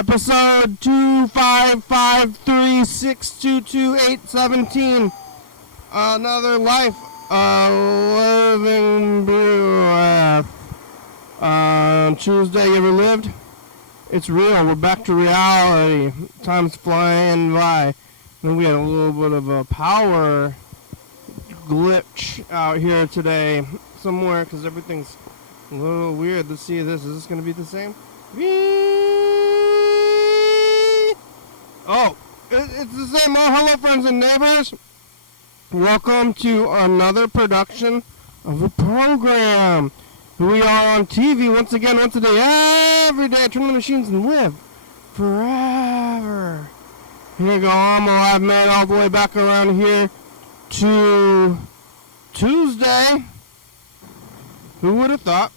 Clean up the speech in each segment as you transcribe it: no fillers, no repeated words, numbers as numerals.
Episode 2553622817. Another life, living brew. Tuesday, you ever lived? It's real. We're back to reality. Time's flying by. Then we had a little bit of a power glitch out here today somewhere because everything's a little weird. Let's see this. Is this going to be the same? Oh, it's the same. Oh, hello, friends and neighbors. Welcome to another production of a program. Here we are on TV once again, once a day, every day. Turn on the machines and live forever. Here you go. I'm a live man all the way back around here to Tuesday. Who would have thought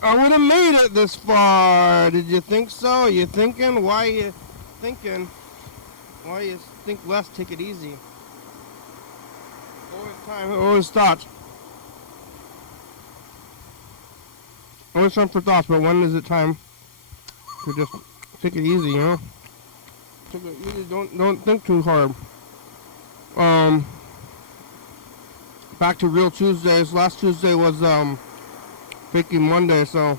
I would have made it this far? Did you think so? You thinking? Why you thinking? Why you think less? Take it easy. Always time. Always thoughts. Always time for thoughts, but when is it time to just take it easy? You know. Take it easy. Don't think too hard. Back to real Tuesdays. Last Tuesday was Faking Monday, so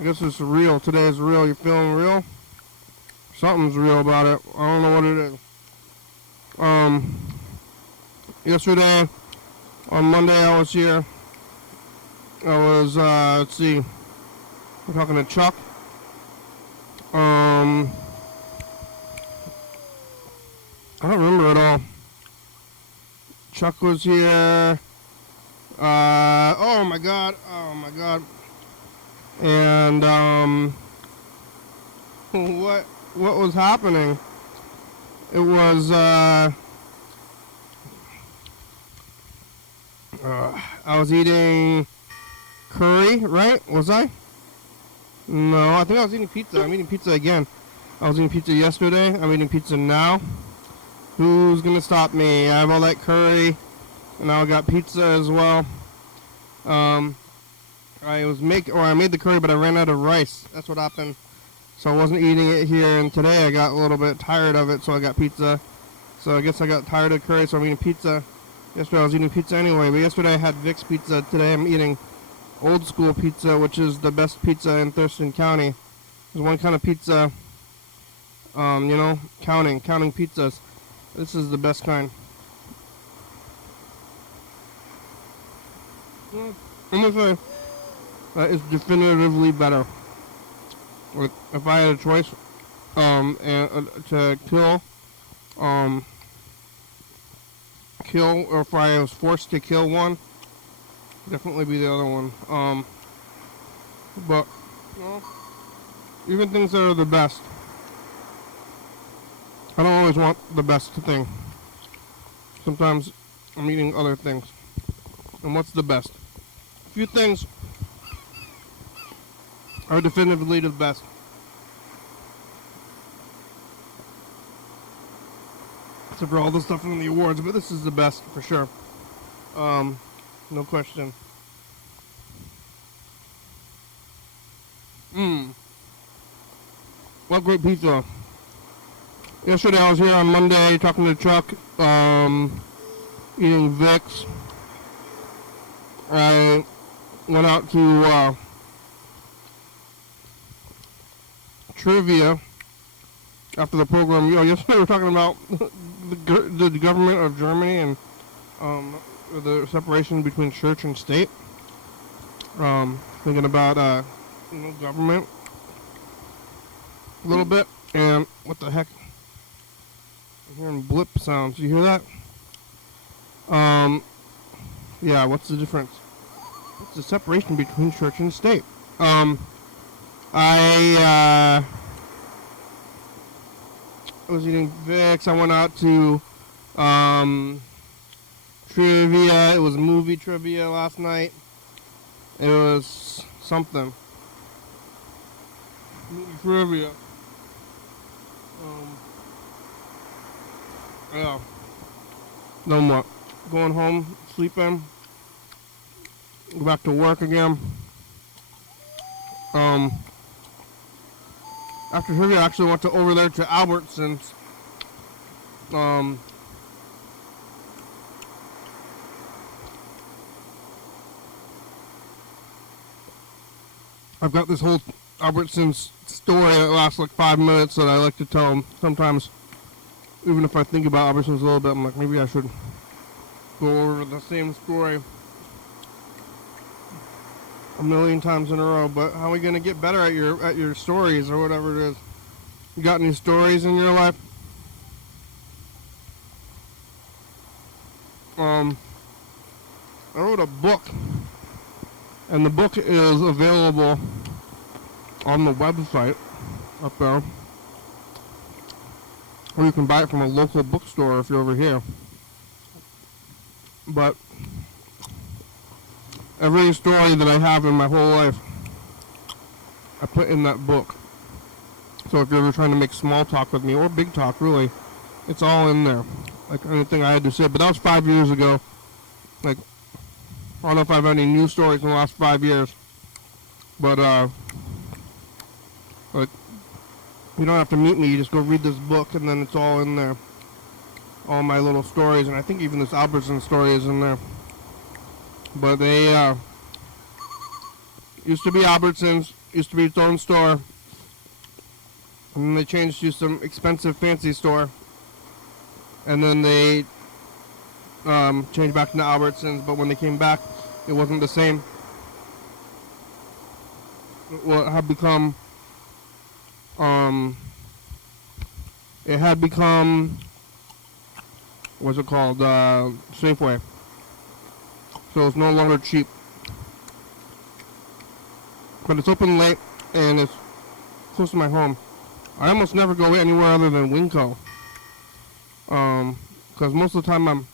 I guess it's real. Today is real. You feeling real? Something's real about it. I don't know what it is. Yesterday, on Monday, I was here. I was, let's see, we're talking to Chuck. I don't remember at all. Chuck was here. Oh my god. And, what was happening? It was, I was eating curry, right? Was I? No, I think I was eating pizza. I'm eating pizza again. I was eating pizza yesterday. I'm eating pizza now. Who's gonna stop me? I have all that curry. And now I got pizza as well. I made the curry, but I ran out of rice. That's what happened. So I wasn't eating it here, and today I got a little bit tired of it, so I got pizza. So I guess I got tired of curry, so I'm eating pizza. Yesterday I was eating pizza anyway, but yesterday I had Vic's pizza. Today I'm eating old school pizza, which is the best pizza in Thurston County. There's one kind of pizza, counting pizzas. This is the best kind. I'm gonna say that is definitively better. If I had a choice, to kill, or if I was forced to kill one, definitely be the other one. But even things that are the best, I don't always want the best thing. Sometimes I'm eating other things. And what's the best? A few things are definitively the best. Except for all the stuff from the awards, but this is the best for sure. No question. What great pizza. Yesterday I was here on Monday talking to Chuck, eating Vic's. I went out to trivia after the program. Yesterday we were talking about the government of Germany and the separation between church and state. Thinking about government a little bit, and what the heck? I'm hearing blip sounds. You hear that? Yeah. What's the difference? What's the separation between church and state? I was eating Vicks. I went out to trivia. It was movie trivia last night. It was something. Movie trivia. Yeah. Then what? Going home, sleeping. Go back to work again. After trivia, I actually went over there to Albertsons. I've got this whole Albertsons story that lasts like 5 minutes that I like to tell sometimes. Even if I think about Albertsons a little bit, I'm like, maybe I should go over the same story a million times in a row. But how are we gonna get better at your stories or whatever it is? You got any stories in your life? I wrote a book, and the book is available on the website up there, or you can buy it from a local bookstore if you're over here. But every story that I have in my whole life, I put in that book. So if you're ever trying to make small talk with me, or big talk really, it's all in there. Like anything I had to say. But that was 5 years ago. Like, I don't know if I have any new stories in the last 5 years. But, like, you don't have to meet me. You just go read this book, and then it's all in there. All my little stories, and I think even this Albertson story is in there. But they, used to be Albertsons, used to be its own store. And then they changed to some expensive fancy store. And then they changed back to Albertsons, but when they came back, it wasn't the same. Well, it had become, what's it called, Safeway. So it's no longer cheap. But it's open late, and it's close to my home. I almost never go anywhere other than Winco. Because most of the time I'm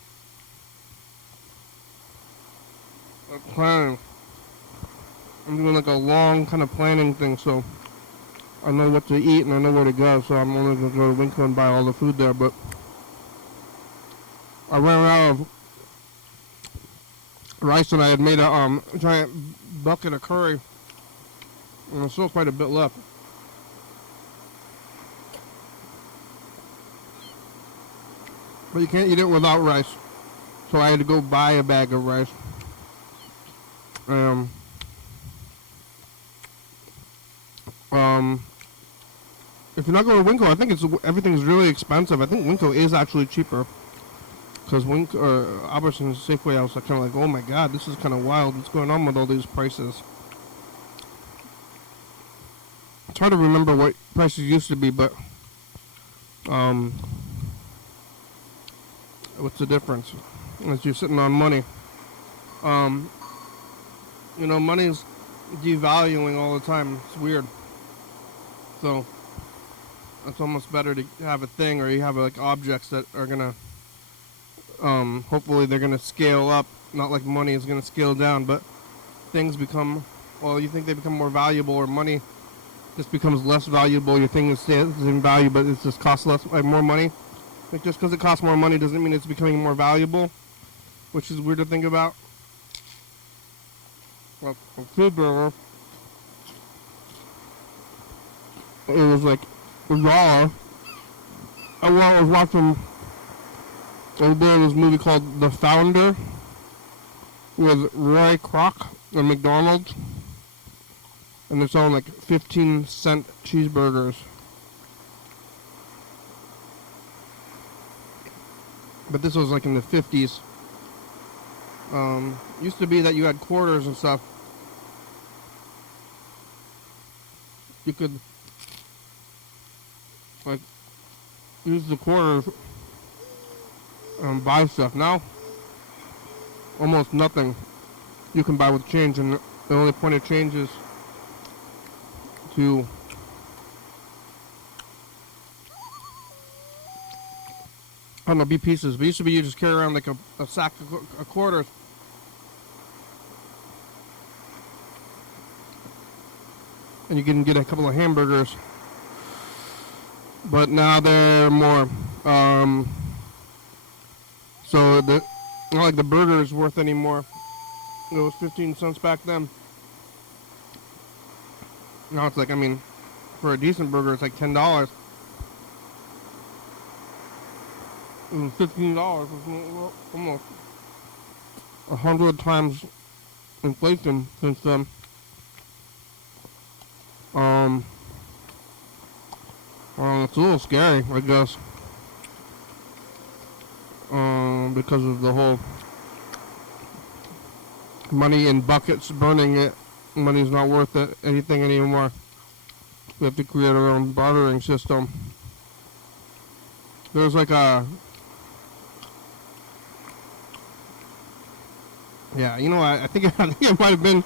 planning. I'm doing like a long kind of planning thing, so I know what to eat and I know where to go, so I'm only going to go to Winco and buy all the food there. But I ran out of rice, and I had made a giant bucket of curry, and there's still quite a bit left. But you can't eat it without rice, so I had to go buy a bag of rice. If you're not going to Winco, I think everything's really expensive. I think Winco is actually cheaper, because Albertsons, Safeway, I was kind of like, oh my god, this is kind of wild. What's going on with all these prices? It's hard to remember what prices used to be, but what's the difference? As you're sitting on money. Money's devaluing all the time. It's weird. So it's almost better to have a thing, or you have like objects that are gonna, hopefully they're gonna scale up. Not like money is gonna scale down, but things become, well, you think they become more valuable, or money just becomes less valuable. Your thing is in value, but it just costs less, like more money. Like just because it costs more money doesn't mean it's becoming more valuable, which is weird to think about. Well, a food burger, it was like $1. I was watching this movie called The Founder with Roy Kroc and McDonald's, and they're selling like 15-cent cheeseburgers. But this was like in the 50s. Used to be that you had quarters and stuff. You could like use the quarters and buy stuff. Now, almost nothing you can buy with change, and the only point of change is to I don't know, be pieces. But used to be you just carry around like a sack of quarters. And you can get a couple of hamburgers. But now they're more. So not like the burger is worth anymore. It was 15 cents back then. Now it's like, I mean, for a decent burger, it's like $10. And $15, almost 100 times inflation since then. It's a little scary, I guess. Because of the whole money in buckets, burning it. Money's not worth it, anything anymore. We have to create our own bartering system. There's like a... Yeah, you know, I think it might have been,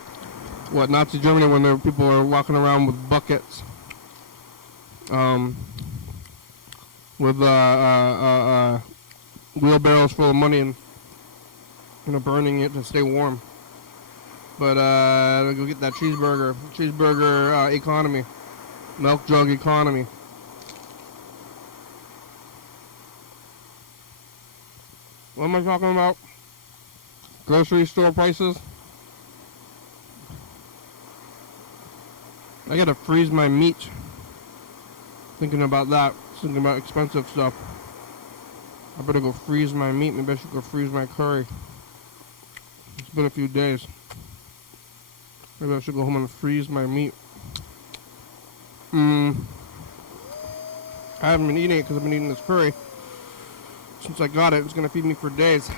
Nazi Germany, when there were people were walking around with buckets. With wheelbarrows full of money and, burning it to stay warm. But go get that cheeseburger economy, milk jug economy. What am I talking about? Grocery store prices. I gotta freeze my meat. Thinking about that. Thinking about expensive stuff. I better go freeze my meat. Maybe I should go freeze my curry. It's been a few days. Maybe I should go home and freeze my meat. I haven't been eating it because I've been eating this curry. Since I got it, it's going to feed me for days.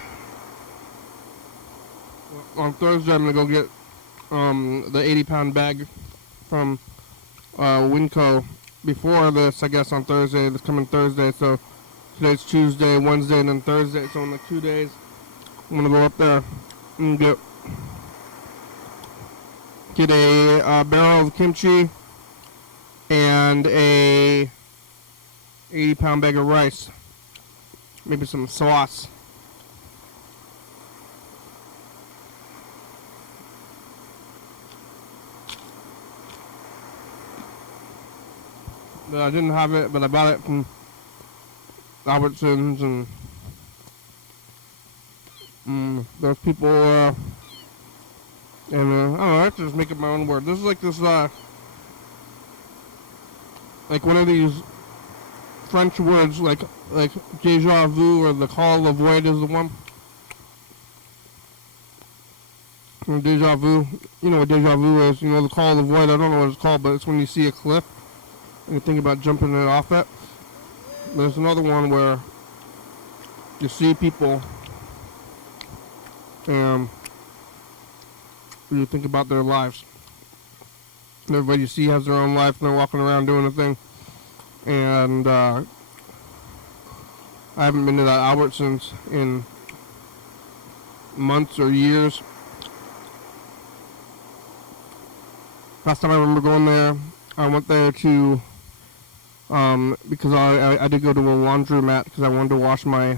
On Thursday, I'm going to go get the 80-pound bag from Winco before this, I guess, on Thursday. This coming Thursday. So today's Tuesday, Wednesday, and then Thursday. So in like 2 days, I'm going to go up there and get a barrel of kimchi and a 80-pound bag of rice. Maybe some sauce. But I didn't have it, but I bought it from Albertsons, and there's people, and I don't know, I have to just make up my own word. This is like this, like one of these French words, like déjà vu, or the call of void is the one. Or déjà vu, you know what déjà vu is, the call of void, I don't know what it's called, but it's when you see a cliff and you think about jumping it off it. There's another one where you see people and you think about their lives. Everybody you see has their own life and they're walking around doing a thing. And I haven't been to that Albertsons in months or years. Last time I remember going there, I went there to because I did go to a laundromat because I wanted to wash my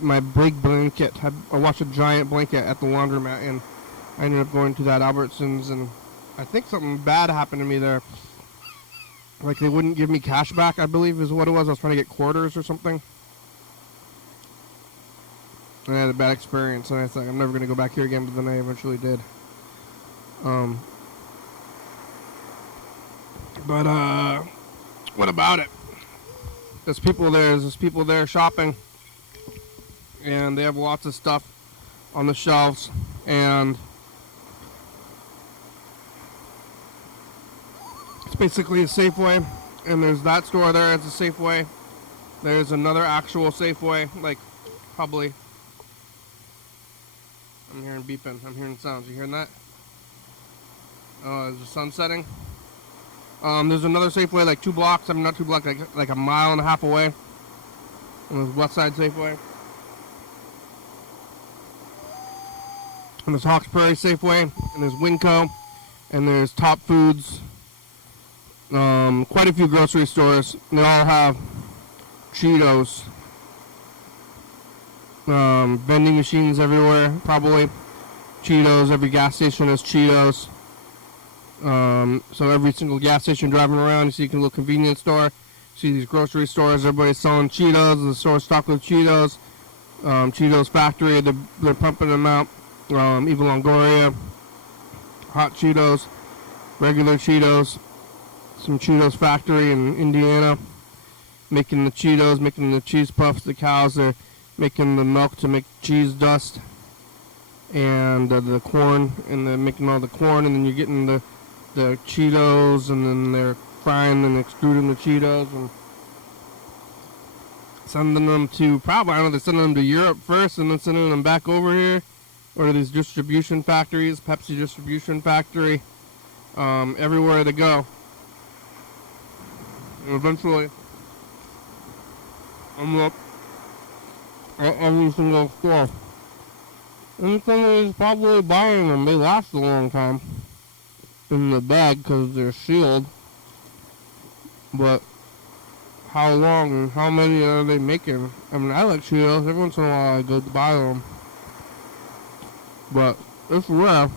my big blanket. I washed a giant blanket at the laundromat, and I ended up going to that Albertsons, and I think something bad happened to me there. Like they wouldn't give me cash back, I believe is what it was. I was trying to get quarters or something. And I had a bad experience, and I thought I'm never going to go back here again, but then I eventually did. But what about it? There's people there shopping, and they have lots of stuff on the shelves, and it's basically a Safeway, and there's that store there, it's a Safeway. There's another actual Safeway, like probably, I'm hearing beeping, I'm hearing sounds, you hearing that? Oh, there's the sun setting. There's another Safeway like 2 blocks, not 2 blocks, like a mile and a half away. And there's West Side Safeway. And there's Hawks Prairie Safeway, and there's Winco, and there's Top Foods. Quite a few grocery stores. They all have Cheetos. Vending machines everywhere, probably. Cheetos, every gas station has Cheetos. So every single gas station driving around, you see a little convenience store. You see these grocery stores, everybody's selling Cheetos. The store stocked with Cheetos. Cheetos factory, they're pumping them out. Eva Longoria, hot Cheetos, regular Cheetos, some Cheetos factory in Indiana, making the Cheetos, making the cheese puffs. The cows are making the milk to make cheese dust, and the corn, and they're making all the corn, and then you're getting the Cheetos, and then they're frying and extruding the Cheetos and sending them to probably, I don't know, they're sending them to Europe first and then sending them back over here, or to these distribution factories, Pepsi distribution factory, everywhere they go. And eventually, I'm up at every single store. And somebody's probably buying them. They last a long time in the bag because they're sealed. But how long and how many are they making? I mean, I like Cheetos. Every once in a while I go to buy them. But it's rare.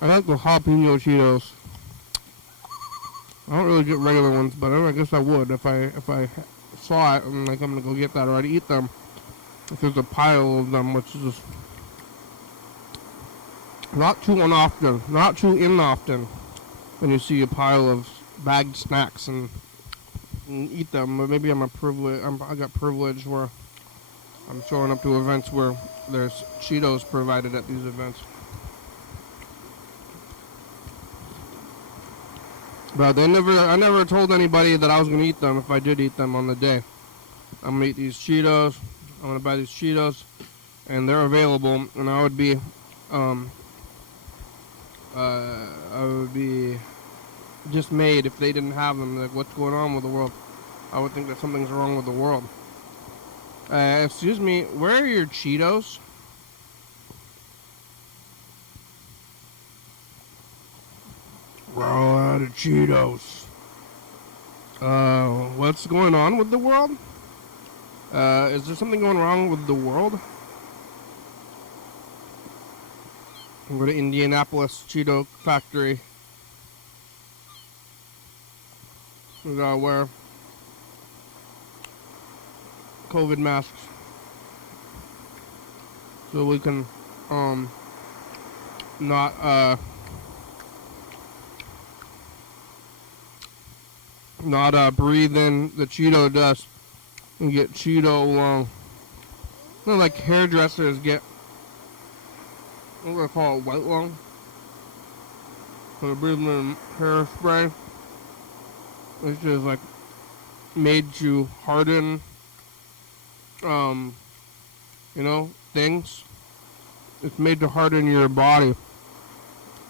I like the jalapeno Cheetos. I don't really get regular ones, but I guess I would if I saw it and like I'm gonna go get that or I'd eat them. If there's a pile of them, which is just not too often when you see a pile of bagged snacks and eat them. But maybe I'm a privilege. I got privilege where I'm showing up to events where there's Cheetos provided at these events. But I never told anybody that I was gonna eat them if I did eat them on the day. I'm gonna eat these Cheetos. I'm gonna buy these Cheetos, and they're available. And I would be dismayed if they didn't have them. Like, what's going on with the world? I would think that something's wrong with the world. Excuse me, where are your Cheetos? We're all out of Cheetos. What's going on with the world? Is there something going wrong with the world? We'll go to Indianapolis Cheeto factory. We gotta wear COVID masks so we can not breathe in the Cheeto dust and get Cheeto lung. You know, like hairdressers get, what do I call it, white lung? So they're breathing in hairspray, which is like made to harden, things. It's made to harden your body.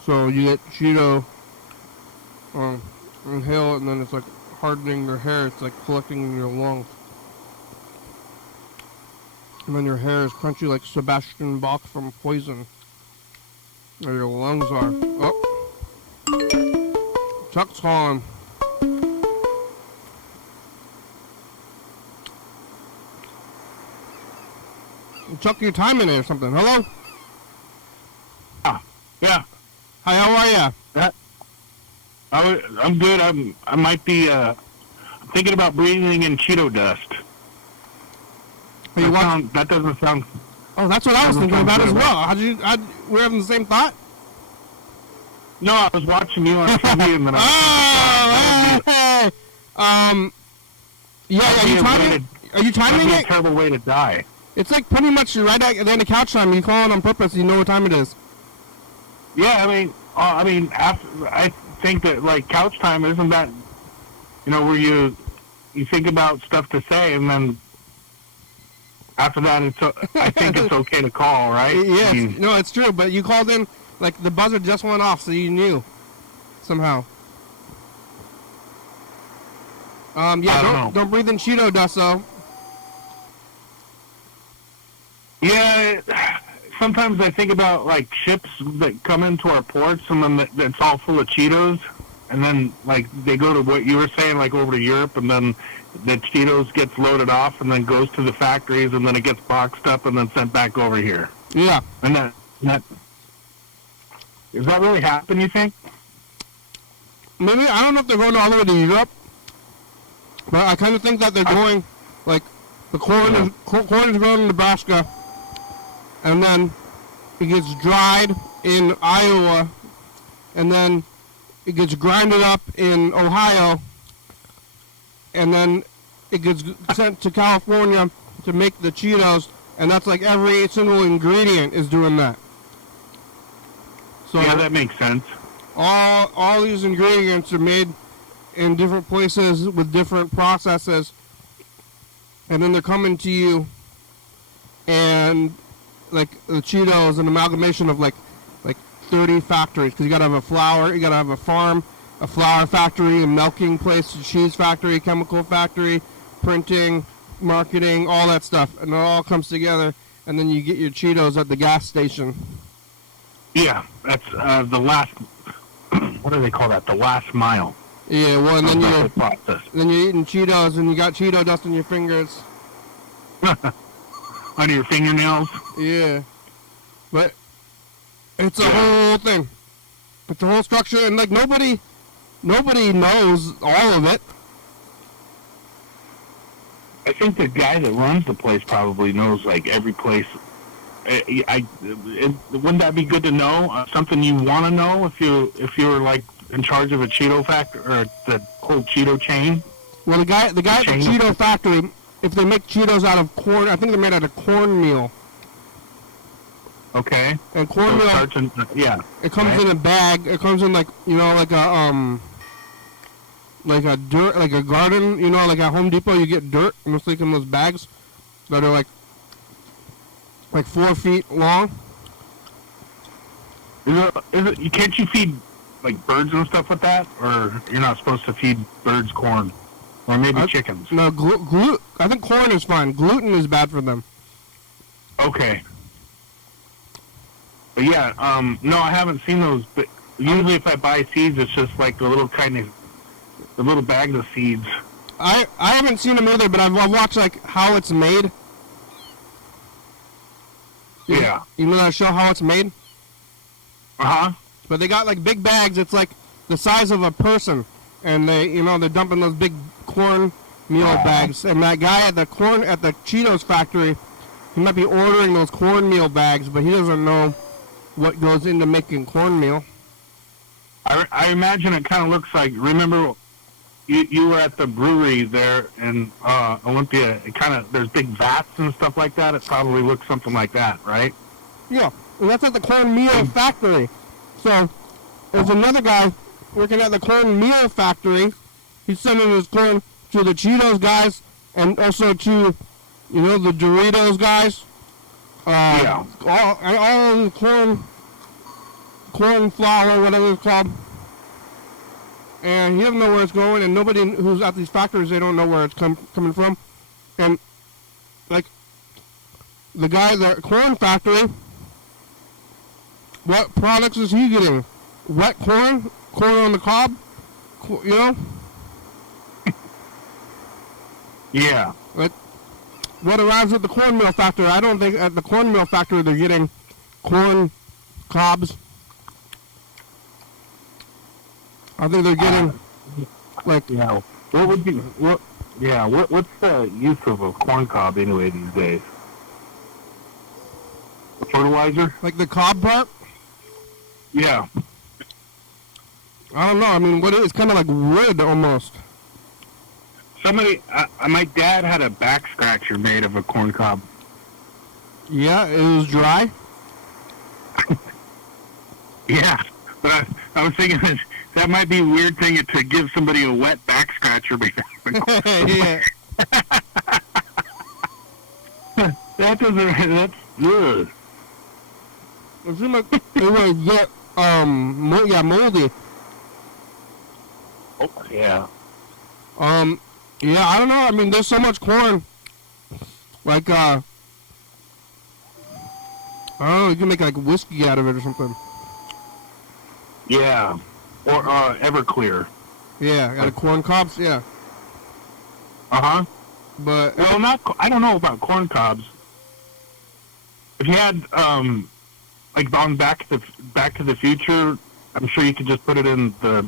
So you get Cheeto, inhale it, and then it's like hardening your hair. It's like collecting in your lungs. And then your hair is crunchy like Sebastian Bach from Poison. Or your lungs are. Oh. Chuck's calling. Chuck, your timing it or something. Hello? Yeah. Hi, how are ya? I'm good. I might be thinking about breathing in Cheeto dust. That doesn't sound. Oh, that's what I was thinking about as well. We're having the same thought? No, I was watching you on TV and then Are you timing it? A terrible way to die. It's like pretty much right at the end of couch time. You call it on purpose. You know what time it is. Yeah, I think that like couch time isn't that, where you think about stuff to say and then after that I think it's okay to call, right? Yes, no, it's true. But you called in like the buzzer just went off, so you knew somehow. Don't breathe in Cheeto dust, though. Yeah, sometimes I think about like ships that come into our ports and then that's all full of Cheetos, and then like they go to what you were saying, like over to Europe, and then the Cheetos gets loaded off and then goes to the factories and then it gets boxed up and then sent back over here. Yeah. And that does that really happen, you think? Maybe, I don't know if they're going all the way to Europe, but I kind of think that they're going, like, the corn is grown in Nebraska, and then it gets dried in Iowa, and then it gets grinded up in Ohio, and then it gets sent to California to make the Cheetos, and that's like every single ingredient is doing that. So yeah, that makes sense. all these ingredients are made in different places with different processes, and then they're coming to you, and like the Cheeto is an amalgamation of like 30 factories, because you gotta have a flour, you gotta have a farm, a flour factory, a milking place, a cheese factory, chemical factory, printing, marketing, all that stuff, and it all comes together, and then you get your Cheetos at the gas station. Yeah, that's the last. What do they call that? The last mile. Yeah, well, and then process. you're eating Cheetos, and you got Cheeto dust on your fingers. Under your fingernails. Yeah, but it's a whole thing. It's a whole structure, and like nobody knows all of it. I think the guy that runs the place probably knows like every place. Wouldn't that be good to know? Something you want to know if you're like in charge of a Cheeto factory or the whole Cheeto chain? Well, the guy at the Cheeto factory, if they make Cheetos out of corn, I think they're made out of cornmeal. Okay. And cornmeal, yeah. it comes in a bag. It comes in like like a dirt, like a garden. Like at Home Depot, you get dirt, and it's like in those bags that are like 4 feet long. Can't you feed like birds and stuff with that, or you're not supposed to feed birds corn, or maybe chickens? No, I think corn is fine. Gluten is bad for them. Okay. But yeah, no, I haven't seen those. But usually, if I buy seeds, it's just like the little bag of seeds. I haven't seen them either, but I've watched like how it's made. Yeah. You know that show How It's Made? Uh-huh. But they got like big bags. It's like the size of a person, and they're dumping those big corn meal bags. And that guy at the Cheetos factory, he might be ordering those cornmeal bags, but he doesn't know what goes into making cornmeal. I imagine it kind of looks like. Remember, you were at the brewery there in Olympia. It kind of, there's big vats and stuff like that. It probably looks something like that, right? Yeah, and that's at the cornmeal factory. So there's another guy working at the cornmeal factory. He's sending his corn to the Cheetos guys and also to, the Doritos guys. Yeah. All the corn flour, whatever it's called. And he doesn't know where it's going, and nobody who's at these factories, they don't know where it's coming from. And, like, the guy at the corn factory, what products is he getting? Wet corn? Corn on the cob? Yeah. Like, what arrives at the cornmeal factory? I don't think at the cornmeal factory they're getting corn cobs. I think they're getting, Yeah. What would be, what's the use of a corn cob anyway these days? A fertilizer? like the cob part? Yeah. I don't know. I mean, it's kind of like wood almost. My dad had a back scratcher made of a corn cob. Yeah, it was dry. Yeah, but I was thinking that might be a weird thing to give somebody a wet back scratcher. Yeah. That doesn't. That's ugh. It seemed like it would get moldy. Oh, yeah. Yeah, I don't know. I mean, there's so much corn. Like, I don't know, you can make like whiskey out of it or something. Yeah. Or Everclear. Yeah, out of corn cobs, yeah. Uh-huh. But Well, I don't know about corn cobs. If you had like on Back to the Future, I'm sure you could just put it in the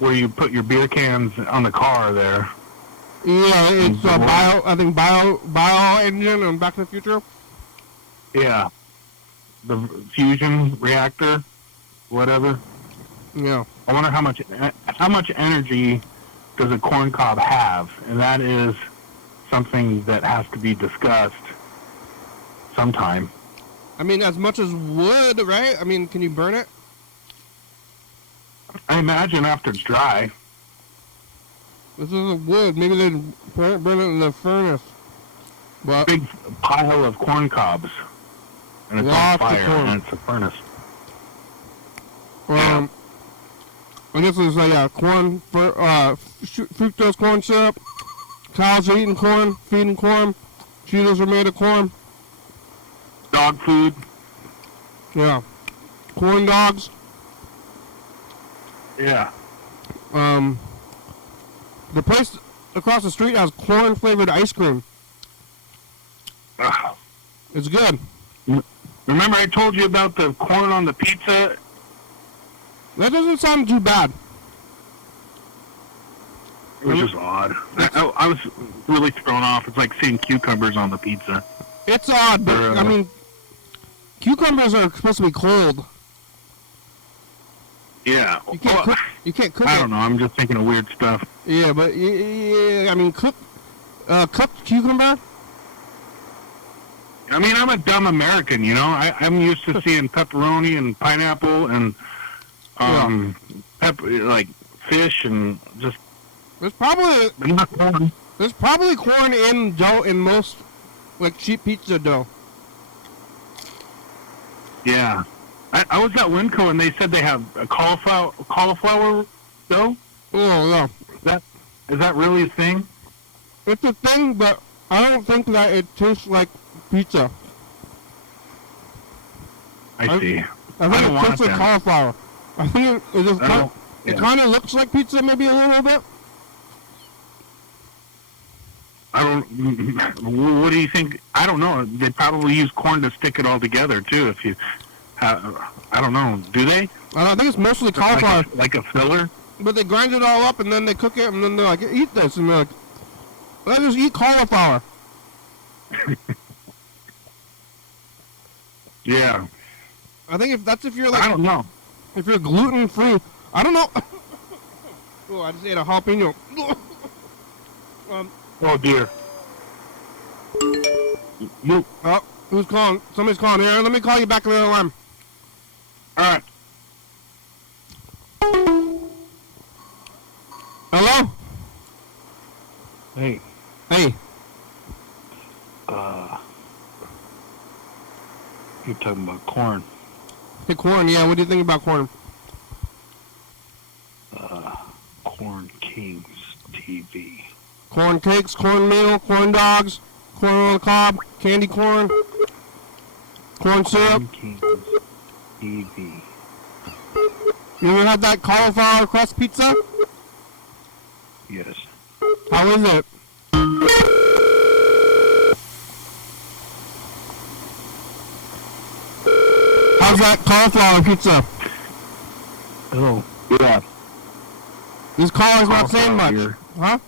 where you put your beer cans on the car there. yeah, it's bio engine on Back to the Future. Yeah. the fusion reactor, whatever. Yeah. I wonder how much energy does a corn cob have, and that is something that has to be discussed sometime. I mean, as much as wood, right? I mean, can you burn it? I imagine after it's dry. This isn't wood. Maybe they'd burn it in the furnace. But Big pile of corn cobs, and it's on Lots of fire, corn. and it's a furnace. I guess it's like corn, fructose corn syrup. Cows are eating corn, feeding corn. Cheetos are made of corn. Dog food. Yeah. Corn dogs. Yeah. The place across the street has corn flavored ice cream. Ugh. It's good. Remember I told you about the corn on the pizza? That doesn't sound too bad. It was just odd. I was really thrown off. It's like seeing cucumbers on the pizza. It's odd, but I mean, cucumbers are supposed to be cold. Yeah. You can't cook. You can't cook I it. don't know. I'm just thinking of weird stuff. Yeah, but yeah, I mean, cooked cucumber. I mean, I'm a dumb American, you know. I'm used to seeing pepperoni and pineapple and like fish and just. There's probably not corn. There's probably corn in dough in most like cheap pizza dough. Yeah. I was at Winco and they said they have a cauliflower dough. Oh no, Is that really a thing? it's a thing, but I don't think that it tastes like pizza. I see. I think don't it want tastes it like then. cauliflower. I think it kind of looks like pizza, maybe a little bit. I don't. What do you think? I don't know. They probably use corn to stick it all together too. If you, I don't know. Do they? I think it's mostly cauliflower. Like a filler. But they grind it all up and then they cook it and then they're like, eat this. And they're like, let's just eat cauliflower. Yeah. I think if you're like, I don't know. if you're gluten free, I don't know. Oh, I just ate a jalapeno. Oh dear. Oh, who's calling? Somebody's calling here. Let me call you back on the other line. All right. Hello? Hey. Hey. You're talking about corn. Hey, corn, yeah, what do you think about corn? Corn Kings TV. Corn cakes, cornmeal, corn dogs, corn on the cob, candy corn, corn syrup. Corn Kings TV. You ever had that cauliflower crust pizza? Yes. How is it? How's that cauliflower pizza? Oh. Yeah. This caller's not saying much. Ear. Huh?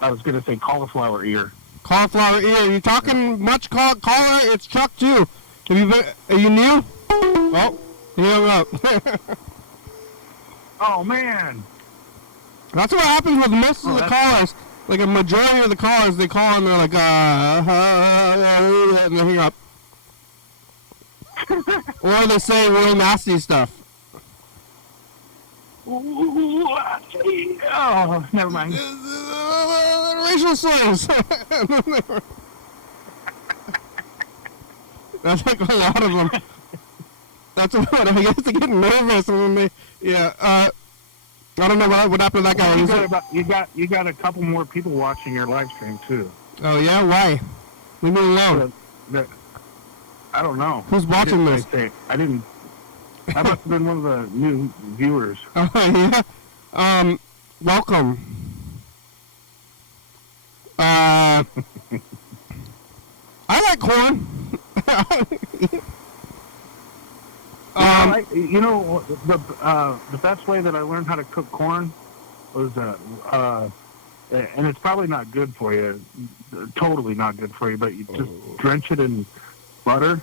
I was gonna say cauliflower ear. Cauliflower ear. You talking much caller? It's Chuck too. Are you new? Oh, he hung up. Oh man. That's what happens with most of the callers. Like a majority of the callers, they call and they're like, and they hang up. Or they say really nasty stuff. Oh, never mind. Racial slurs. That's like a lot of them. That's what I guess they get nervous when they, I don't know what happened to that guy. You got a couple more people watching your live stream too. Oh yeah, why? Leave me alone. I don't know. Who's watching this? I didn't. That must have been one of the new viewers. Oh yeah. Welcome. I like corn. The best way that I learned how to cook corn was and it's probably not good for you, totally not good for you, but you just drench it in butter,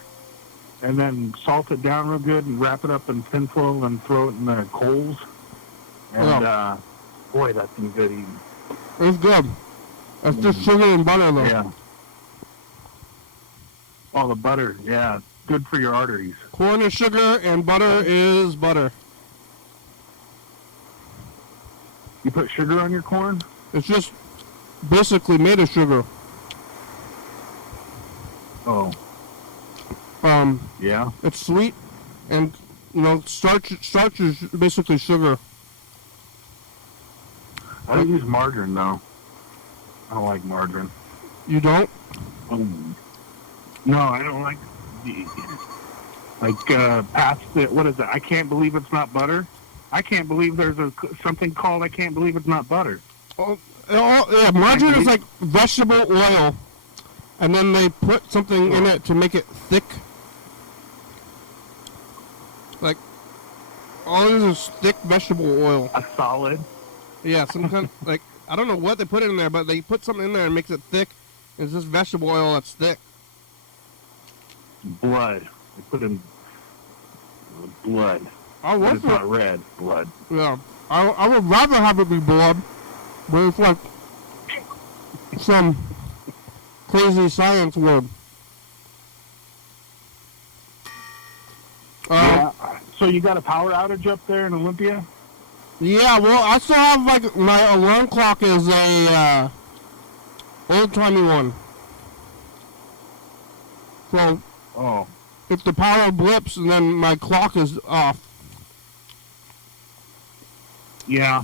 and then salt it down real good and wrap it up in tinfoil and throw it in the coals. And boy, that's some good eating. It's good. It's just sugar and butter, though. Yeah. Oh, the butter, yeah. Good for your arteries. Corn is sugar and butter is butter. You put sugar on your corn? It's just basically made of sugar. Oh. Yeah? It's sweet, and, starch is basically sugar. I don't use margarine, though. I don't like margarine. You don't? No, I don't like past it. What is it? I can't believe it's not butter. I can't believe there's something called I can't believe it's not butter. Oh, yeah, margarine is like vegetable oil, and then they put something in it to make it thick. Like, all it is thick vegetable oil. A solid? Yeah, some kind like, I don't know what they put in there, but they put something in there and makes it thick. It's just vegetable oil that's thick. Blood. They put in blood. It's not red. Blood. Yeah. I would rather have it be blood, but it's like some crazy science word. So you got a power outage up there in Olympia? Yeah, well, I still have, like, my alarm clock is a old-timey one. So, if the power blips, then my clock is off. Yeah.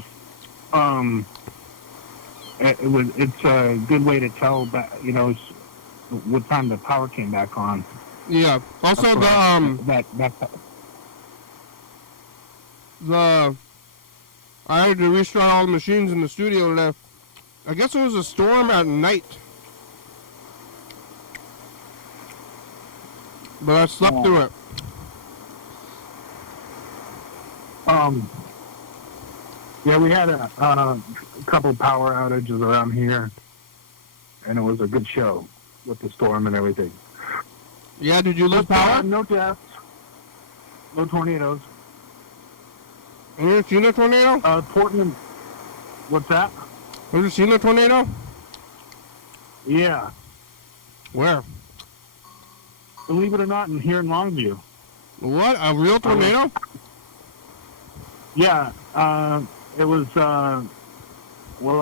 It's a good way to tell that, what time the power came back on. Yeah. Also, I had to restart all the machines in the studio today. I guess it was a storm at night. But I slept through it. Yeah, we had a couple power outages around here, and it was a good show with the storm and everything. Yeah, did you lose power? No deaths. No tornadoes. Have you ever seen a tornado? Portland. What's that? Have you seen a tornado? Yeah. Where? Believe it or not, here in Longview. What? A real tornado? Yeah. It was,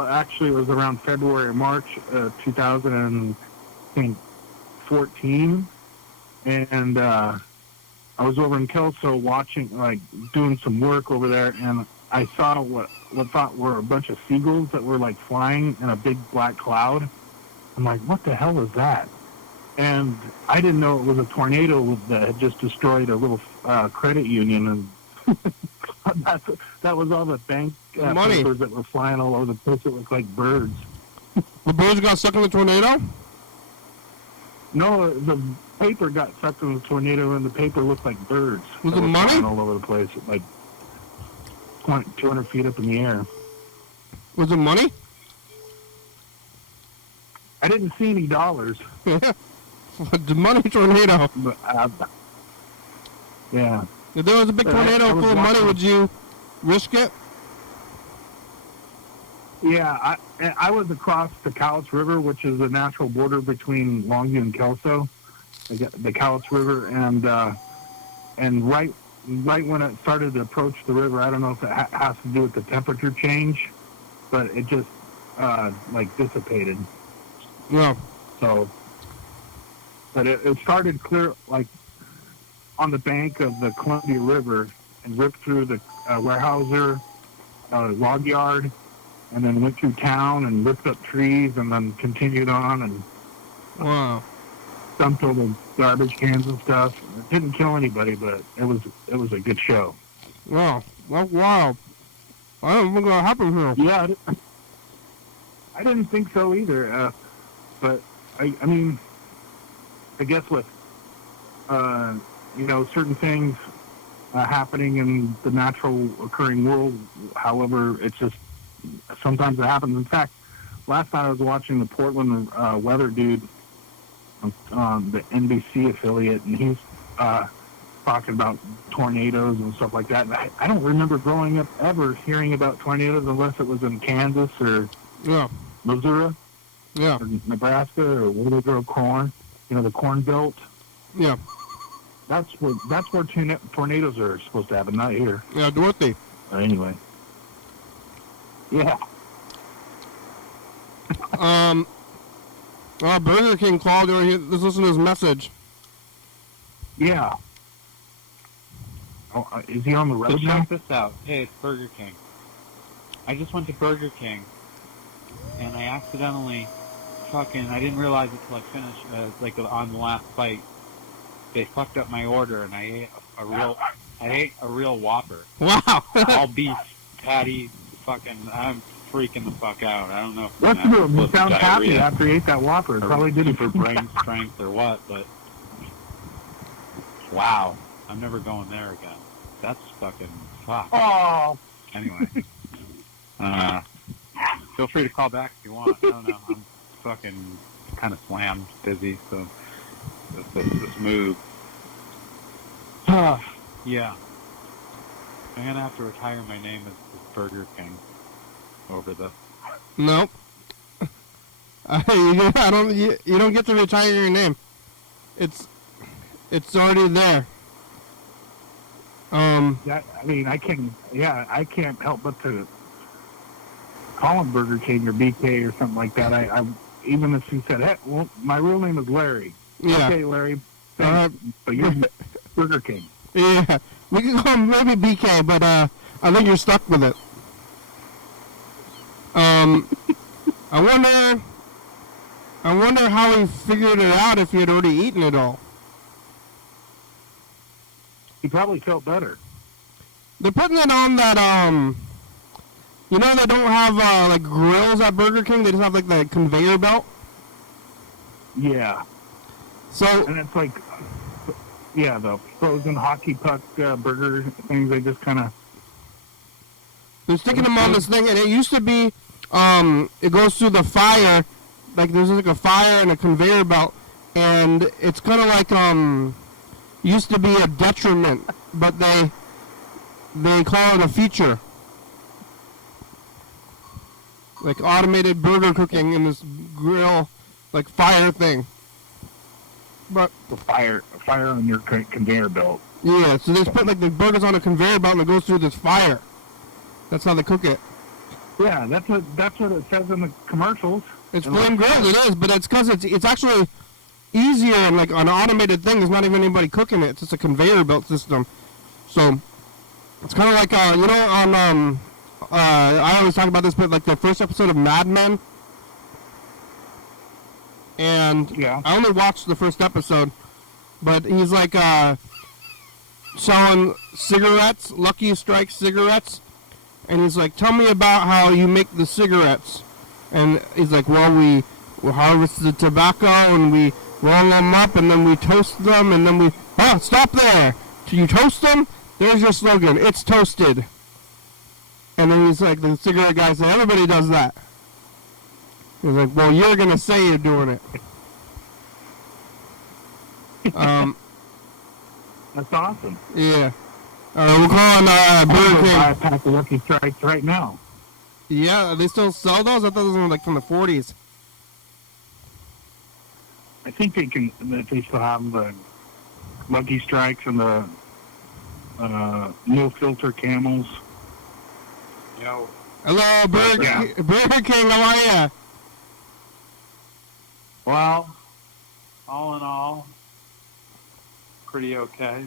actually it was around February or March 2014. And I was over in Kelso watching, doing some work over there, and I saw what thought were a bunch of seagulls that were, flying in a big black cloud. I'm like, what the hell is that? And I didn't know it was a tornado that had just destroyed a little credit union, and that was all the bank papers that were flying all over the place. It looked like birds. The birds got stuck in the tornado? No, the paper got sucked in the tornado, and the paper looked like birds. Was it money? All over the place, 200 feet up in the air. Was it money? I didn't see any dollars. Yeah. The money tornado. But, yeah. If there was a big tornado full of money, would you risk it? Yeah, I was across the Cowlitz River, which is the natural border between Longview and Kelso, the Cowlitz River, and right when it started to approach the river, I don't know if it has to do with the temperature change, but it just dissipated. Yeah. So, but it started clear on the bank of the Columbia River and ripped through the Weyerhaeuser log yard, and then went through town and ripped up trees, and then continued on and dumped all the garbage cans and stuff. It didn't kill anybody, but it was a good show. Wow, that's wild. I don't think that'll happen here. Yeah, I didn't think so either. But I mean, I guess with certain things happening in the natural occurring world. However, it's just sometimes it happens. In fact, last night I was watching the Portland weather dude on the NBC affiliate, and he's talking about tornadoes and stuff like that. And I don't remember growing up ever hearing about tornadoes unless it was in Kansas or Missouri or Nebraska or where they grow corn. The corn belt. Yeah. That's where tornadoes are supposed to happen, not here. Yeah, Dorothy. Anyway. Yeah. Burger King called. Let's listen to his message. Yeah. Oh, is he on the road now? Check this out. Hey, it's Burger King. I just went to Burger King, and I accidentally I didn't realize it till I finished, on the last bite, they fucked up my order, and I ate a real Whopper. Wow. All beef patty, I'm freaking the fuck out. I don't know if What's doing? He sounds happy after he ate that Whopper. It probably did it for brain strength or what, but wow. I'm never going there again. That's fucking fuck. Oh. Anyway. Feel free to call back if you want. I don't know. I'm fucking kind of slammed, busy, so this move. Yeah. I'm gonna have to retire my name as Burger King over this. Nope. You don't get to retire your name. It's already there. I can't help but to call him Burger King or BK or something like that. I even if he said, "Hey, well, my real name is Larry." Yeah. Okay, Larry. But you're Burger King. Yeah, we can call him maybe BK, but I think you're stuck with it. I wonder how he figured it out if he had already eaten it all. He probably felt better. They're putting it on that they don't have grills at Burger King. They just have like the conveyor belt. Yeah. So and it's like, the frozen hockey puck burger things. They just kind of. They're sticking them on this thing, and it used to be, it goes through the fire, like there's like a fire and a conveyor belt, and it's kind of like, used to be a detriment, but they call it a feature. Like automated burger cooking in this grill, like fire thing. But the fire on your conveyor belt. Yeah, so they just put like the burgers on a conveyor belt and it goes through this fire. That's how they cook it. Yeah, that's what it says in the commercials. It's flame grilled, it is, but it's because it's actually easier and like an automated thing. There's not even anybody cooking it. It's just a conveyor belt system. So it's kind of like on I always talk about this, but like the first episode of Mad Men. And yeah. I only watched the first episode, but he's like selling cigarettes, Lucky Strike cigarettes, and he's like, "Tell me about how you make the cigarettes." And he's like, "Well, we harvest the tobacco and we roll them up and then we toast them and then we stop there. You toast them? There's your slogan. It's toasted." And then he's like, the cigarette guy said, "Everybody does that." He's like, "Well, you're going to say you're doing it." That's awesome. Yeah. We're calling Burger King. Buy a pack of Lucky Strikes right now. Yeah, they still sell those? I thought those were like from the 40s. I think they still have the Lucky Strikes and the no filter Camels. Yo. Hello, Burger King, how are ya? Well, all in all, pretty okay.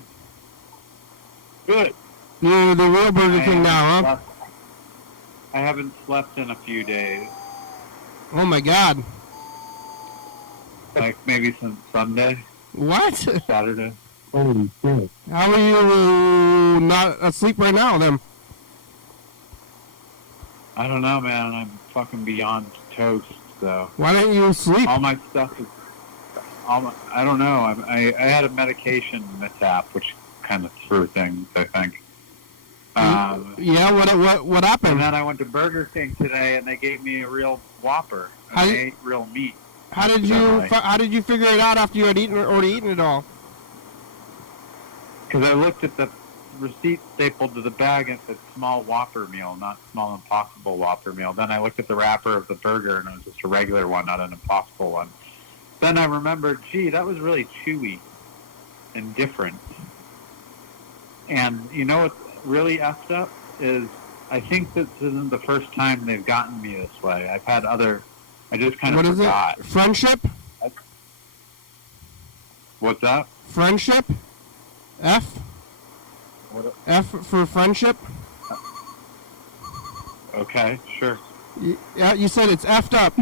Good. You're the real Burger King now, huh? I haven't slept in a few days. Oh my God. Like maybe since Sunday. What? Saturday. Holy shit. How are you not asleep right now, then? I don't know, man. I'm fucking beyond toast, so. Why don't you sleep? All my stuff is... I don't know. I had a medication mishap, which kind of threw things, I think. Yeah, what happened? And then I went to Burger King today, and they gave me a real Whopper. And I ate real meat. How did you figure it out after you had already eaten it all? Because I looked at the receipt stapled to the bag and it said small Whopper meal, not small Impossible Whopper meal. Then I looked at the wrapper of the burger and it was just a regular one, not an Impossible one. Then I remembered, gee, that was really chewy and different. And you know what's really effed up is I think this isn't the first time they've gotten me this way. I've had other... I just kind of forgot. What is it? Friendship? What's that? Friendship? F? F for friendship? Okay, sure. Yeah, you said it's effed up.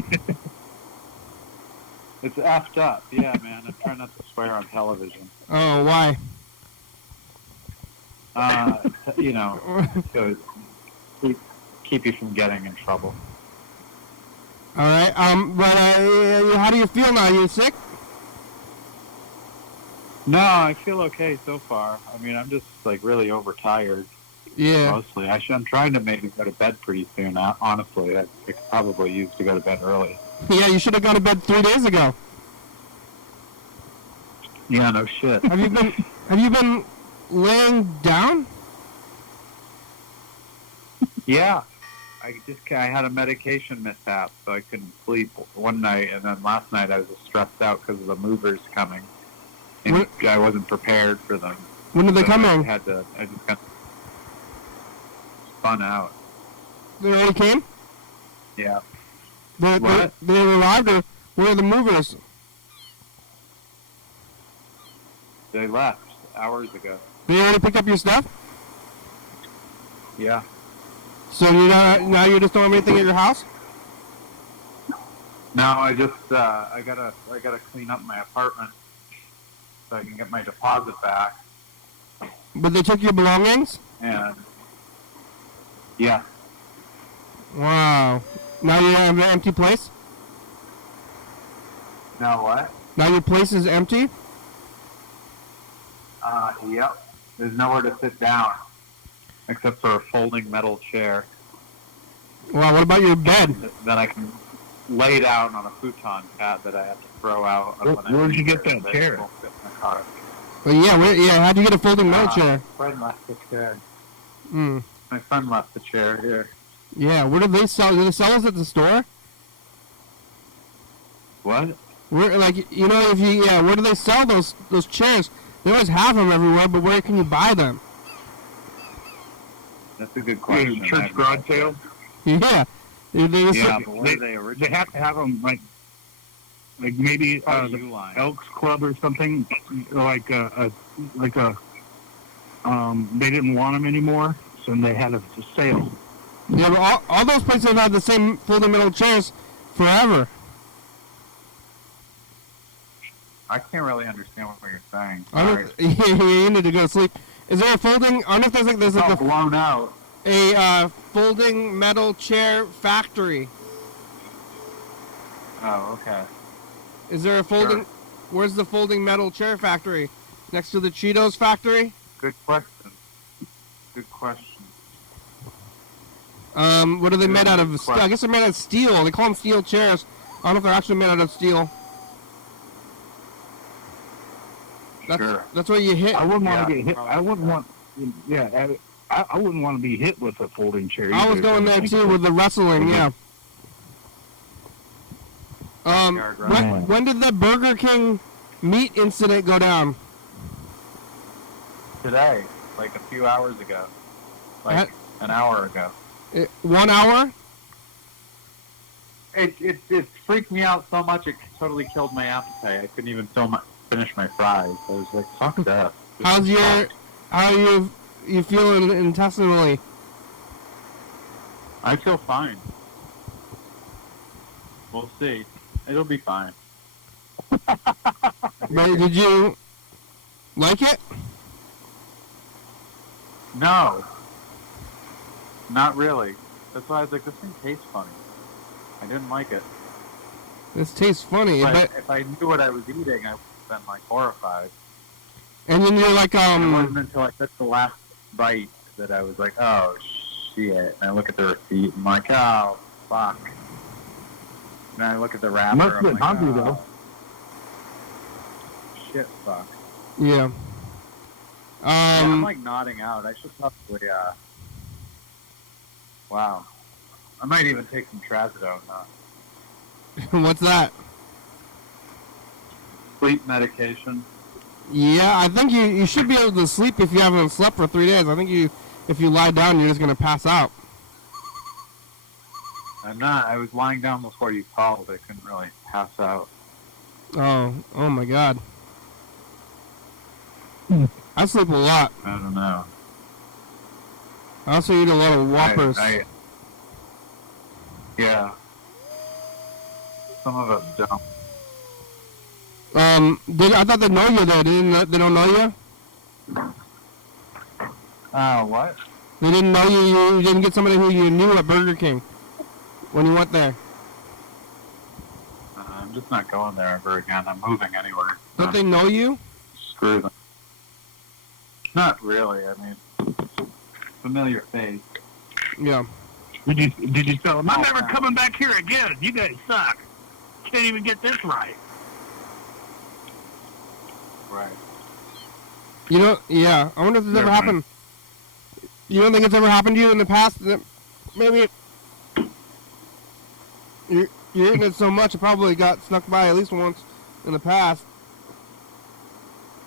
It's effed up. Yeah, man. I'm trying not to swear on television. Oh, why? You know, to keep you from getting in trouble. All right. But how do you feel now? You sick? No, I feel okay so far. I mean, I'm just like really overtired. Yeah. Mostly. I'm trying to maybe go to bed pretty soon. Honestly, I could probably use to go to bed early. Yeah, you should have gone to bed 3 days ago. Yeah, no shit. Have you been laying down? Yeah. I had a medication mishap, so I couldn't sleep one night, and then last night I was just stressed out because of the movers coming, and I wasn't prepared for them. When did they come in? I just got spun out. They already came? Yeah. They arrived, or where are the movers? They left hours ago. They already picked up your stuff? Yeah. So now you just don't have anything at your house? No, I gotta clean up my apartment so I can get my deposit back. But they took your belongings? And yeah. Wow. Now you have an empty place? Now what? Now your place is empty? Yep. There's nowhere to sit down except for a folding metal chair. Well, what about your bed? Then I can lay down on a futon pad that I have to throw out. Where'd you get that chair? Well, yeah, how'd you get a folding metal chair? My friend left the chair. Mm. My friend left the chair here. Yeah, where do they sell? Do they sell those at the store? What? Where, like, you know, where do they sell those chairs? They always have them everywhere, but where can you buy them? That's a good question. Church garage sale? Yeah. But where do they originate? They have to have them, like maybe the Elks Club or something, they didn't want them anymore, so they had a sale. Yeah, but all those places have had the same folding metal chairs forever. I can't really understand what you're saying. You need to go to sleep. Is there a folding? I don't know if there's like a blown out. A folding metal chair factory. Oh, okay. Is there a folding? Sure. Where's the folding metal chair factory? Next to the Cheetos factory? Good question. Good question. What are they made out of? I guess they're made out of steel. They call them steel chairs. I don't know if they're actually made out of steel. That's what you hit. I wouldn't want to get hit. I wouldn't want. Yeah, I wouldn't want to be hit with a folding chair. I was going there too with the wrestling. Yeah. When did the Burger King meat incident go down? Today, like a few hours ago, like an hour ago. 1 hour? It freaked me out so much it totally killed my appetite. I couldn't even finish my fries. I was like, fuck that. How you feeling intestinally? I feel fine. We'll see. It'll be fine. But did you like it? No. Not really. That's why I was like, this thing tastes funny. I didn't like it. This tastes funny. But if I knew what I was eating, I would have been like horrified. And then you're like, It wasn't until I took the last bite that I was like, oh shit. And I look at the receipt and I'm like, oh fuck. And I look at the wrapper. Must I'm get like, hungry, oh, though. shit, fuck. Yeah. Yeah, I'm like nodding out. I should probably, wow. I might even take some trazodone now. What's that? Sleep medication. Yeah, I think you should be able to sleep if you haven't slept for 3 days. I think if you lie down, you're just gonna pass out. I'm not. I was lying down before you called. I couldn't really pass out. Oh my God. I sleep a lot. I don't know. I also eat a lot of Whoppers. Yeah. Some of us don't. I thought they know you there. They don't know you? What? They didn't know you. You didn't get somebody who you knew at Burger King when you went there. I'm just not going there ever again. I'm moving anywhere. Don't they know you? Screw them. Not really. I mean, familiar face. Yeah. Did you tell them, I'm never no. coming back here again. You guys suck. Can't even get this right. Right. You know, yeah. I wonder if this ever Never mind. happened. You don't think it's ever happened to you in the past? That maybe you're eating it so much, it probably got snuck by at least once in the past.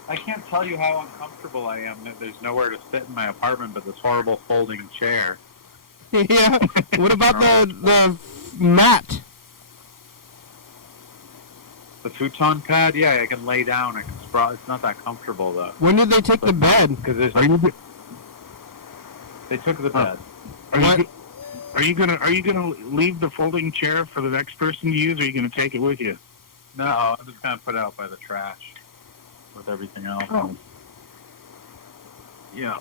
I can't tell you how uncomfortable I am. There's nowhere to sit in my apartment but this horrible folding chair. Yeah. What about the mat? The futon pad? Yeah, I can lay down. I can sprawl. It's not that comfortable though. When did they take the bed? Because they took the bed. Are you gonna leave the folding chair for the next person to use, or are you gonna take it with you? No, I'm just gonna put it out by the trash with everything else. Oh. Yeah.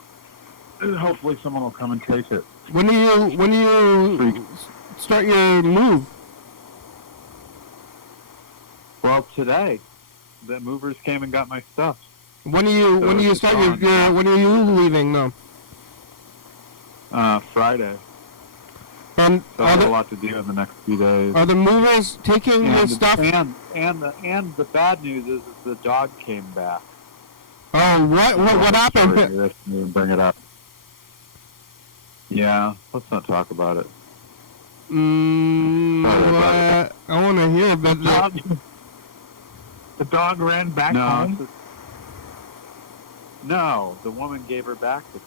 And hopefully someone will come and take it. When do you start your move? Well, today, the movers came and got my stuff. When do you start your when are you leaving though? Friday. And So I have a lot to do in the next few days. are the movers taking your stuff? And the bad news is the dog came back. Oh, what happened? Sorry, I didn't even bring it up. Yeah, let's not talk about it. I want to hear about that. The dog ran back No, home? no, the woman gave her back to me.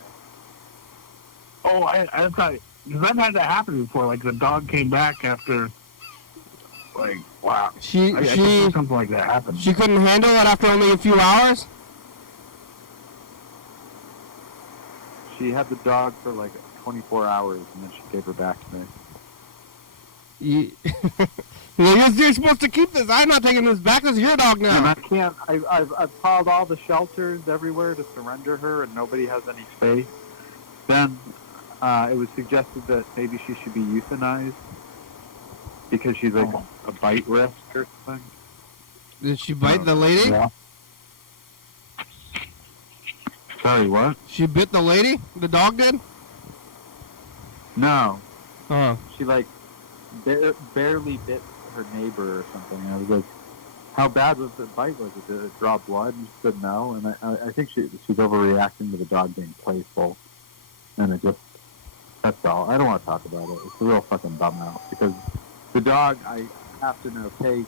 Oh, I thought, because I've had that happen before. Like, the dog came back after, like, wow. I think something like that happened. She couldn't handle it after only a few hours? She had the dog for like 24 hours, and then she gave her back to me. You're supposed to keep this. I'm not taking this back. This is your dog And now. I can't. I've called all the shelters everywhere to surrender her, and nobody has any space. Then it was suggested that maybe she should be euthanized because she's like a bite risk or something. Did she bite the lady? Yeah. Sorry, what? She bit the lady? The dog did? No, Oh. she like barely bit her neighbor or something. I was like, how bad was the bite? Was it? Did it draw blood? And she said no. And I think she's overreacting to the dog being playful. And it just, that's all. I don't want to talk about it. It's a real fucking bum out. Because the dog, I have to know, take,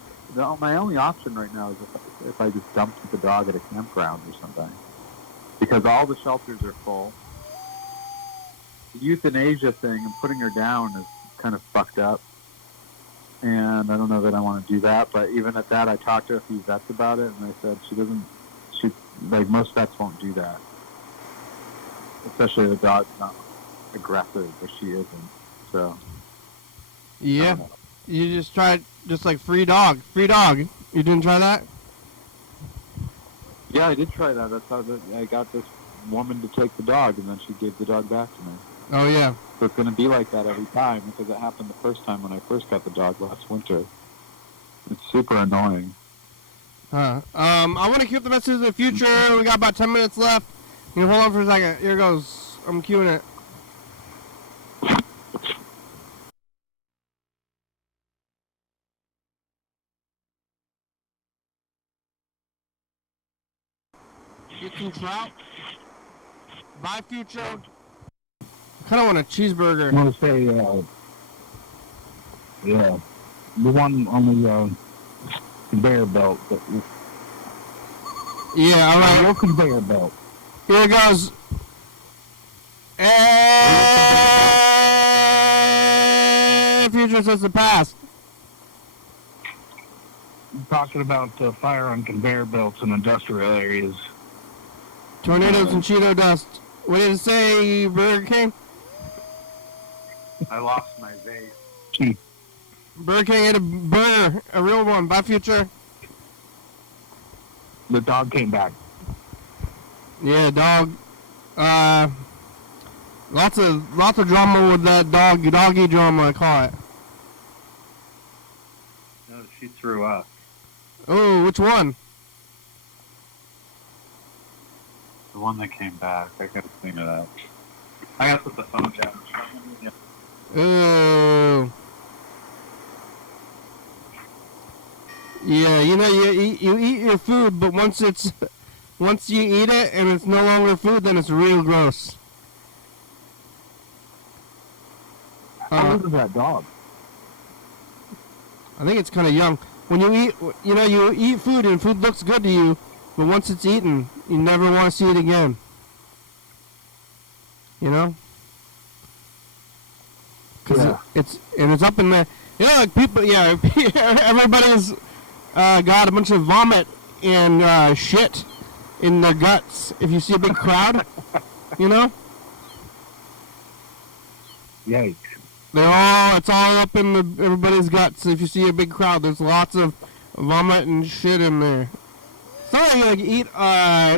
my only option right now is if I just dumped the dog at a campground or something. Because all the shelters are full. The euthanasia thing and putting her down is kind of fucked up. And I don't know that I want to do that, but even at that, I talked to a few vets about it, and they said like, most vets won't do that. Especially if the dog's not aggressive, but she isn't, so. Yeah. You just tried, just like free dog. Free dog. You didn't try that? Yeah, I did try that. That's how I got this woman to take the dog, and then she gave the dog back to me. Oh, yeah. So it's going to be like that every time, because it happened the first time when I first got the dog last winter. It's super annoying. I want to keep the message in the future. We got about 10 minutes left. You hold on for a second. Here goes. I'm queuing it. Get some trout. Buy future. I kind of want a cheeseburger. I want to say, yeah, the one on the conveyor belt. Yeah, all right. No conveyor belt. Here it goes. And future says the past. I'm talking about fire on conveyor belts in industrial areas. Tornadoes and Cheeto dust. What did it say, Burger King? I lost my vape. Burger King ate a burger, a real one. Bye, future. The dog came back. Yeah, dog. Lots of drama with that doggy drama, I call it. No, she threw up. Oh, which one? The one that came back. I gotta clean it up. I gotta put the phone down. Oh. Yeah, you know, you eat your food, but once you eat it and it's no longer food, then it's real gross. How old is that dog? I think it's kind of young. When you eat, you eat food and food looks good to you, but once it's eaten, you never want to see it again. You know? Because it's up in there. Yeah, like people, yeah, everybody's got a bunch of vomit and shit in their guts. If you see a big crowd, you know? Yikes. It's all up in everybody's guts. If you see a big crowd, there's lots of vomit and shit in there. Sorry, like eat. I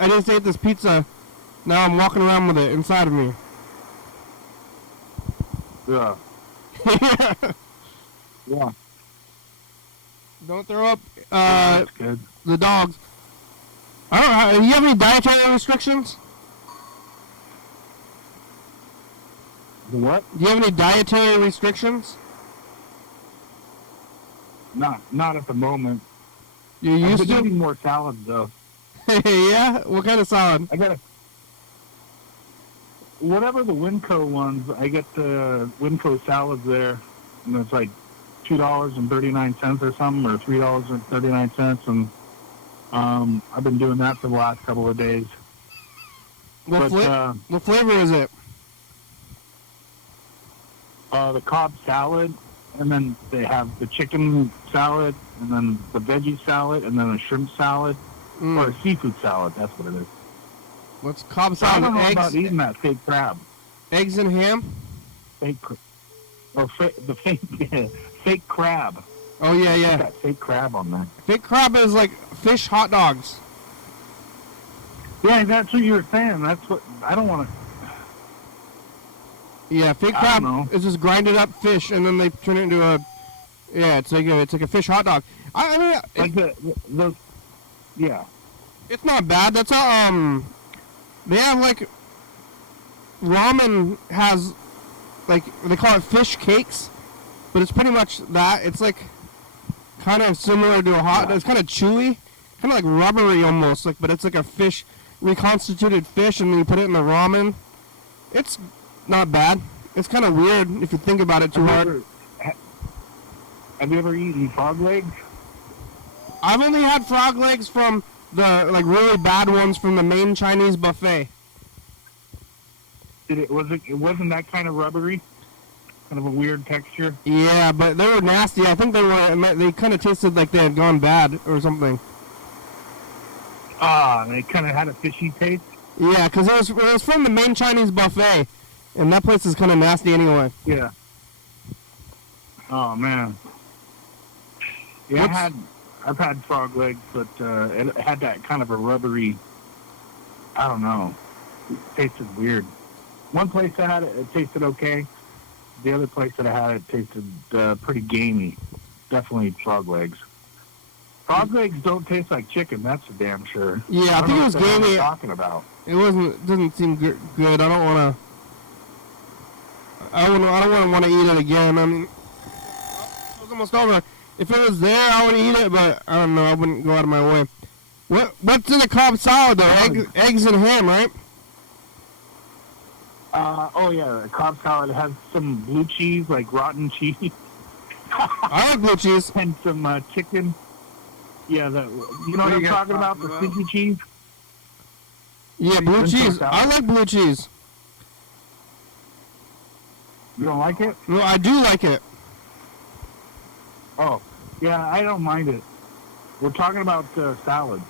just ate this pizza. Now I'm walking around with it inside of me. Yeah. Yeah. Don't throw up. That's good. The dogs. I don't know. Do you have any dietary restrictions? The what? Do you have any dietary restrictions? Not at the moment. You I've used been to? eating more salads though. Yeah? What kind of salad? I got whatever the Winco ones. I get the Winco salads there, and it's like $2.39 or something, or $3.39, and I've been doing that for the last couple of days. What flavor is it? The Cobb salad, and then they have the chicken salad, and then the veggie salad, and then a shrimp salad, or a seafood salad. That's what it is. What's Cobb I salad? don't know Eggs? about eating that fake crab. Eggs and ham? The fake crab. Oh, yeah. Got fake crab on there. Fake crab is like fish hot dogs. Yeah, that's what you were saying. That's what I don't want to. Yeah, fake crab is just grinded up fish, and then they turn it into a. Yeah, it's like a fish hot dog. I mean, like the yeah. It's not bad. That's how they have like ramen has like they call it fish cakes, but it's pretty much that. It's like kind of similar to a hot. It's kind of chewy, kind of like rubbery almost. Like, but it's like a fish reconstituted fish, and then you put it in the ramen. It's not bad. It's kind of weird if you think about it too hard. Have you ever eaten frog legs? I've only had frog legs from the like really bad ones from the main Chinese buffet. It wasn't that kind of rubbery? Kind of a weird texture? Yeah, but they were nasty. I think they kind of tasted like they had gone bad or something. They kind of had a fishy taste? Yeah, because it was from the main Chinese buffet, and that place is kind of nasty anyway. Yeah. Oh, man. Yeah, I've had frog legs, but it had that kind of a rubbery, I don't know, it tasted weird. One place I had it tasted okay. The other place that I had it tasted pretty gamey. Definitely frog legs. Frog legs don't taste like chicken, that's for damn sure. Yeah, I think it was gamey. What I'm talking about. It doesn't seem good. I don't want to eat it again. I mean, it was almost over. If it was there, I would eat it, but I don't know. I wouldn't go out of my way. What's in the Cobb salad though? Eggs and ham, right? Oh yeah, the Cobb salad has some blue cheese, like rotten cheese. I like blue cheese. And some chicken. Yeah, you know what I'm talking about? The stinky cheese? Yeah, blue cheese. I like blue cheese. You don't like it? No, I do like it. Oh, yeah, I don't mind it. We're talking about salads.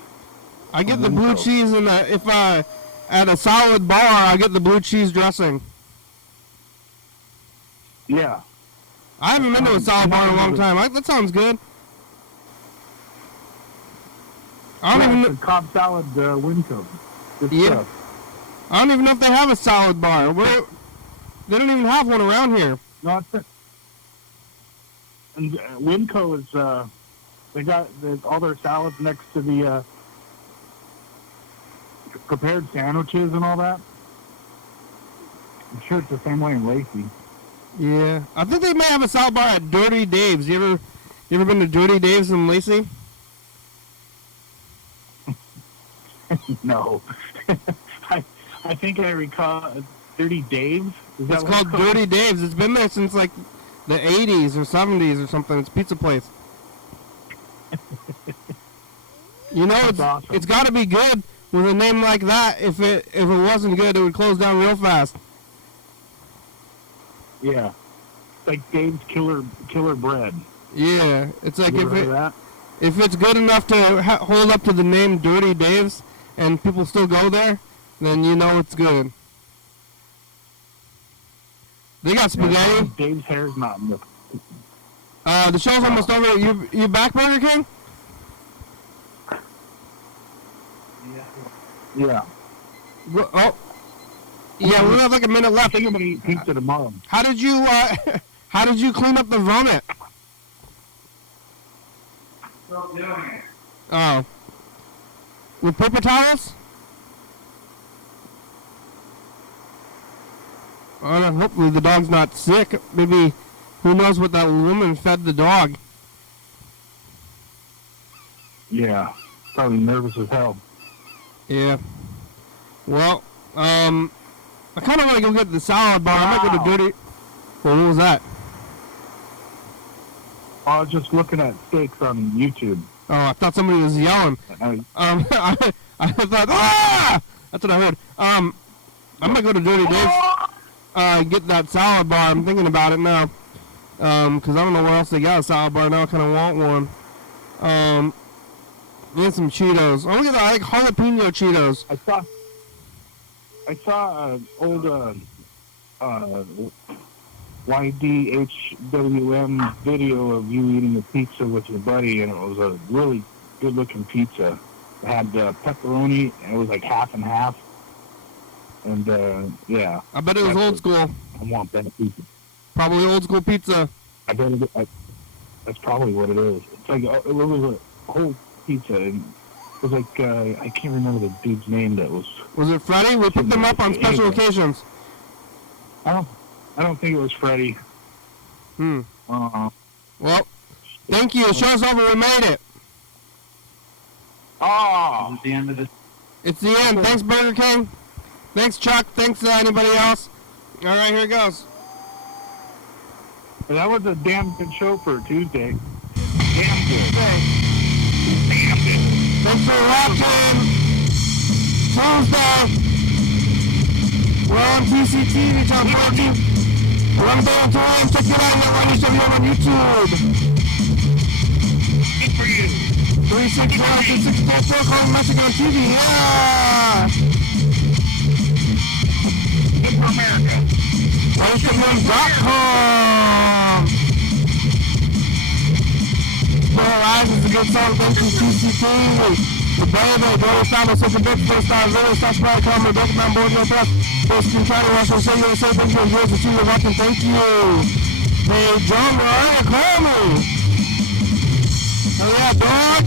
I get the blue cheese if I at a salad bar, I get the blue cheese dressing. Yeah. I haven't been to a salad bar in a long time. That sounds good. I don't even know. Cobb salad Winco. Yeah. I don't even know if they have a salad bar. They don't even have one around here. No, and Winco is they got all their salads next to the prepared sandwiches and all that. I'm sure it's the same way in Lacey. Yeah, I think they may have a salad bar at Dirty Dave's. You ever been to Dirty Dave's in Lacey? No. I think I recall Dirty Dave's. It's called Dirty Dave's. It's been there since like the 80s or 70s or something. It's a pizza place. You know, it's got to be good with a name like that. If it wasn't good, it would close down real fast. Yeah, like Dave's Killer Bread. Yeah, it's like if it's good enough to hold up to the name Dirty Dave's and people still go there, then you know it's good. They got spaghetti. Yeah, Dave's hair's not in the show's almost over. You back, Burger King? Yeah. Oh. Yeah, we have like a minute left. I think I'm gonna eat pizza tomorrow. How did you clean up the vomit? Still doing it. Oh. With paper towels? Hopefully the dog's not sick. Maybe, who knows what that woman fed the dog. Yeah. Probably nervous as hell. Yeah. Well, I kind of want to go get the salad bar. I might go to Dirty... Well, what was that? I was just looking at steaks on YouTube. Oh, I thought somebody was yelling. I thought, ah! That's what I heard. I might go to Dirty Dave's, get that salad bar. I'm thinking about it now. Because I don't know where else they got a salad bar now. I kind of want one. Get some Cheetos. Oh, look at that. I like jalapeno Cheetos. I saw old YDHWM video of you eating a pizza with your buddy, and it was a really good-looking pizza. It had pepperoni, and it was like half and half. And, yeah. I bet it was old school. I want that pizza. Probably old school pizza. I bet that's probably what it is. It's like, it was a whole pizza, and it was like, I can't remember the dude's name that was... Was it Freddy? We put them up on special occasions. I don't think it was Freddy. Well, thank you. The show's over. We made it. Oh! It's the end of it. It's the end. Thanks, Burger King. Thanks, Chuck. Thanks, anybody else. All right, here it goes. That was a damn good show for Tuesday. Damn good. Damn good. Thanks for watching. Tuesday. We're on TCTV, Channel 14. We're on YDHWM. Check it out on YDHWM on YouTube. Good for you. 364 calling message on TV. Yeah! Good for America. YDHWM.com. Well, Rise is a good song. Thanks to TCTV. The baby, Dory Style, Social Book, First Star, Zero, Star, Sprite, Comedy, Broken Man, Board, No Press, First King, County, Russell, Say, You're Safe, Thank you, and George, you're watching, thank you. Hey, John, call me. Oh, yeah, dog.